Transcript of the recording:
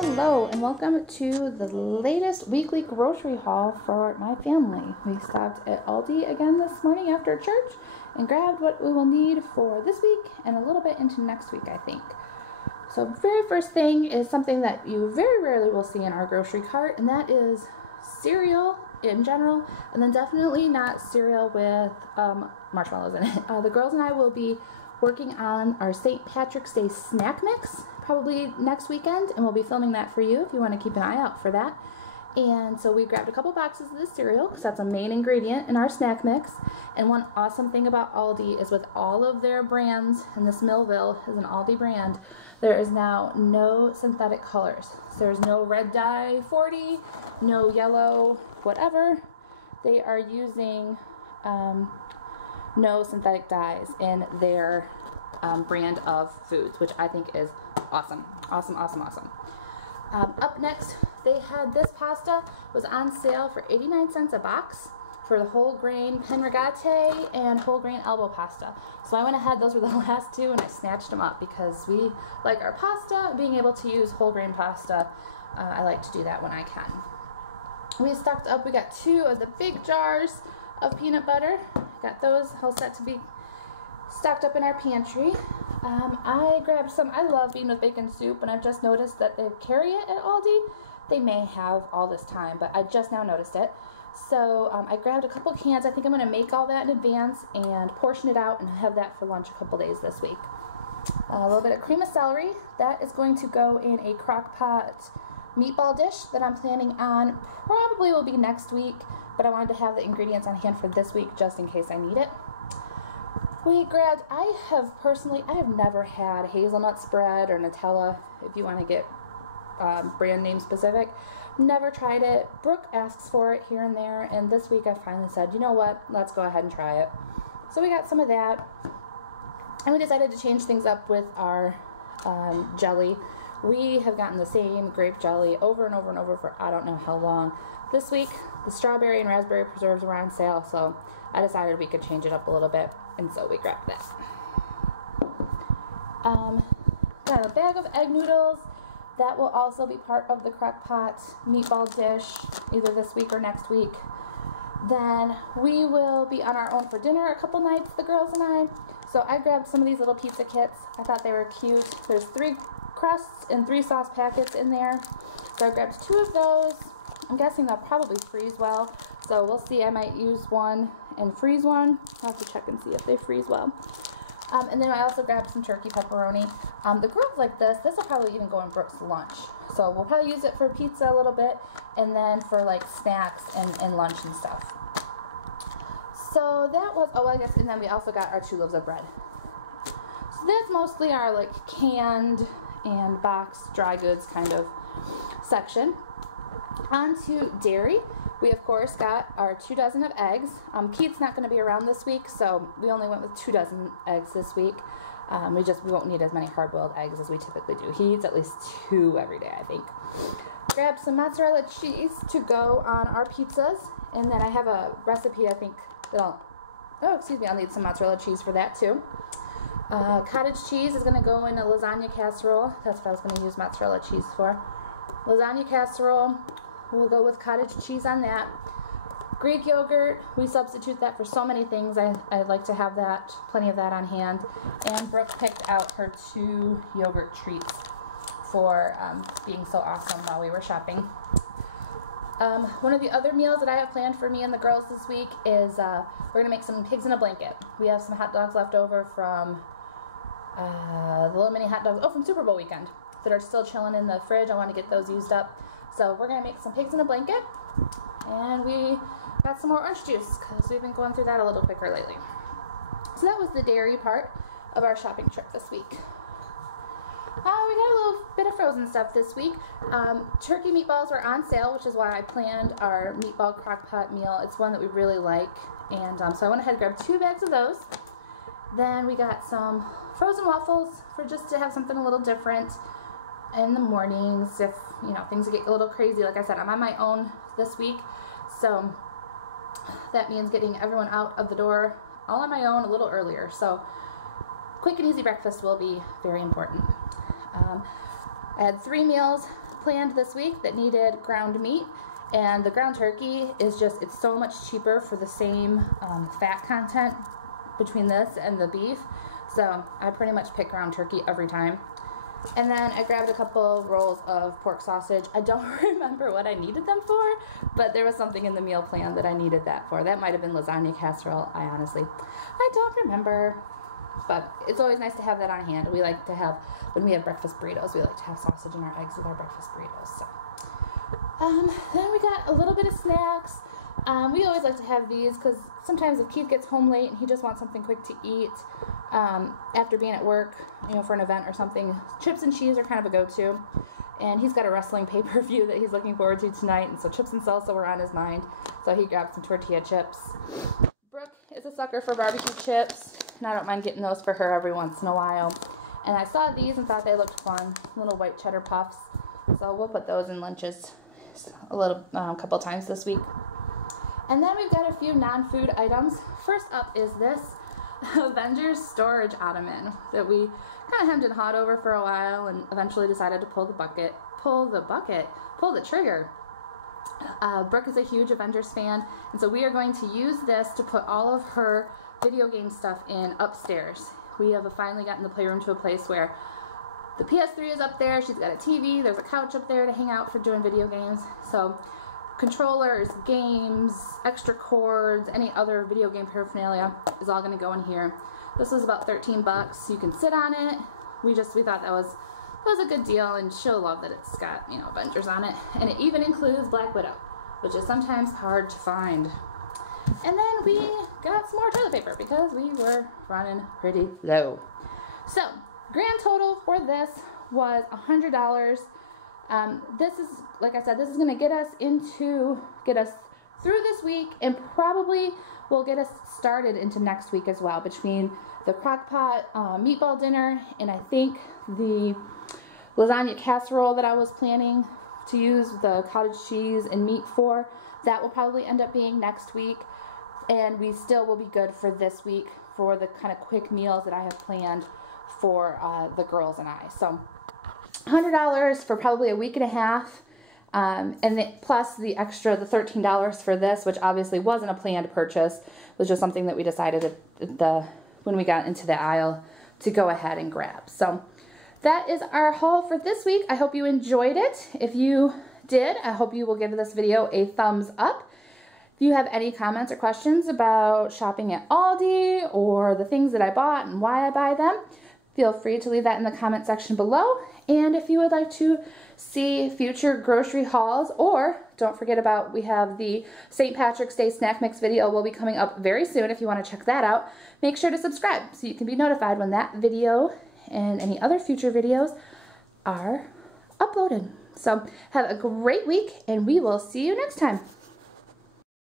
Hello and welcome to the latest weekly grocery haul for my family. We stopped at Aldi again this morning after church and grabbed what we will need for this week and a little bit into next week, I think. So very first thing is something that you very rarely will see in our grocery cart, and that is cereal in general, and then definitely not cereal with marshmallows in it. The girls and I will be working on our St. Patrick's Day snack mix probably next weekend, and we'll be filming that for you if you want to keep an eye out for that. And so we grabbed a couple boxes of this cereal because that's a main ingredient in our snack mix. And one awesome thing about Aldi is with all of their brands, and this Millville is an Aldi brand, there is now no synthetic colors. So there's no red dye 40, no yellow whatever. They are using no synthetic dyes in their brand of foods, which I think is awesome. Up next, they had this pasta, was on sale for 89 cents a box for the whole grain pen rigate and whole grain elbow pasta. So I went ahead, those were the last two, and I snatched them up because we like our pasta, being able to use whole grain pasta. I like to do that when I can. We stocked up, we got 2 of the big jars of peanut butter. Got those all set to be stocked up in our pantry. I grabbed some. I love bean with bacon soup, and I've just noticed that they carry it at Aldi. They may have all this time, but I just now noticed it. So I grabbed a couple cans. I think I'm going to make all that in advance and portion it out and have that for lunch a couple days this week. A little bit of cream of celery. That is going to go in a crock pot meatball dish that I'm planning on. Probably will be next week, but I wanted to have the ingredients on hand for this week just in case I need it. We grabbed, I have never had hazelnut spread or Nutella, if you want to get brand name specific. Never tried it. Brooke asks for it here and there, and this week I finally said, you know what, let's go ahead and try it. So we got some of that, and we decided to change things up with our jelly. We have gotten the same grape jelly over and over and over for I don't know how long. This week, the strawberry and raspberry preserves were on sale, so I decided we could change it up a little bit, and so we grabbed that. Got a bag of egg noodles. That will also be part of the crock pot meatball dish, either this week or next week. Then we will be on our own for dinner a couple nights, the girls and I. So I grabbed some of these little pizza kits. I thought they were cute. There's 3 crusts and 3 sauce packets in there. So I grabbed 2 of those. I'm guessing they'll probably freeze well. So we'll see. I might use one and freeze one. I'll have to check and see if they freeze well. And then I also grabbed some turkey pepperoni. The girls like this. This will probably even go in Brooke's lunch. So we'll probably use it for pizza a little bit, and then for like snacks and lunch and stuff. So that was, I guess, and then we also got our 2 loaves of bread. So that's mostly our like canned and boxed dry goods kind of section. On to dairy. We of course got our 2 dozen of eggs. Keith's not going to be around this week, so we only went with 2 dozen eggs this week. We won't need as many hard-boiled eggs as we typically do. He eats at least 2 every day, I think. Grabbed some mozzarella cheese to go on our pizzas, and then I have a recipe I think that I'll need some mozzarella cheese for that too. Cottage cheese is going to go in a lasagna casserole. That's what I was going to use mozzarella cheese for. Lasagna casserole. We'll go with cottage cheese on that. Greek yogurt, we substitute that for so many things. I like to have that, plenty of that on hand. And Brooke picked out her 2 yogurt treats for being so awesome while we were shopping. One of the other meals that I have planned for me and the girls this week is we're going to make some pigs in a blanket. We have some hot dogs left over from the little mini hot dogs, from Super Bowl weekend, that are still chilling in the fridge. I want to get those used up. So we're going to make some pigs in a blanket, and we got some more orange juice because we've been going through that a little quicker lately. So that was the dairy part of our shopping trip this week. We got a little bit of frozen stuff this week. Turkey meatballs were on sale, which is why I planned our meatball crock pot meal. It's one that we really like, and so I went ahead and grabbed 2 bags of those. Then we got some frozen waffles for just to have something a little different in the mornings if things get a little crazy. Like I said, I'm on my own this week, so that means getting everyone out of the door all on my own a little earlier. So quick and easy breakfast will be very important. I had 3 meals planned this week that needed ground meat, and the ground turkey is just, it's so much cheaper for the same fat content between this and the beef. So I pretty much pick ground turkey every time. And then I grabbed a couple rolls of pork sausage. I don't remember what I needed them for, but there was something in the meal plan that I needed that for. That might have been lasagna casserole. I don't remember. But it's always nice to have that on hand. We like to have, when we have breakfast burritos, we like to have sausage in our eggs with our breakfast burritos. So then we got a little bit of snacks. We always like to have these because sometimes if Keith gets home late and he just wants something quick to eat after being at work, you know, for an event or something, chips and cheese are kind of a go-to. And he's got a wrestling pay-per-view that he's looking forward to tonight, and so chips and salsa were on his mind. So he grabbed some tortilla chips. Brooke is a sucker for barbecue chips, and I don't mind getting those for her every once in a while. And I saw these and thought they looked fun, little white cheddar puffs. So we'll put those in lunches a couple times this week. And then we've got a few non-food items. First up is this Avengers storage ottoman that we kind of hemmed and hawed over for a while and eventually decided to pull the trigger. Brooke is a huge Avengers fan, and so we are going to use this to put all of her video game stuff in upstairs. We have finally gotten the playroom to a place where the PS3 is up there, she's got a TV, there's a couch up there to hang out for doing video games. So controllers, games, extra cords, any other video game paraphernalia is all going to go in here. This was about 13 bucks. You can sit on it. We thought that was a good deal, and she'll love that it's got, you know, Avengers on it. And it even includes Black Widow, which is sometimes hard to find. And then we got some more toilet paper because we were running pretty low. So grand total for this was $100. This is, like I said, this is going to get us through this week, and probably will get us started into next week as well, between the crock pot meatball dinner and I think the lasagna casserole that I was planning to use the cottage cheese and meat for. That will probably end up being next week, and we still will be good for this week for the kind of quick meals that I have planned for the girls and I. So $100 for probably a week and a half, and plus the extra, the $13 for this, which obviously wasn't a planned purchase, was just something that we decided when we got into the aisle to go ahead and grab. So that is our haul for this week. I hope you enjoyed it. If you did, I hope you will give this video a thumbs up. If you have any comments or questions about shopping at Aldi or the things that I bought and why I buy them, feel free to leave that in the comment section below. And if you would like to see future grocery hauls, or don't forget about, we have the St. Patrick's Day snack mix video will be coming up very soon. If you want to check that out, make sure to subscribe so you can be notified when that video and any other future videos are uploaded. So have a great week, and we will see you next time.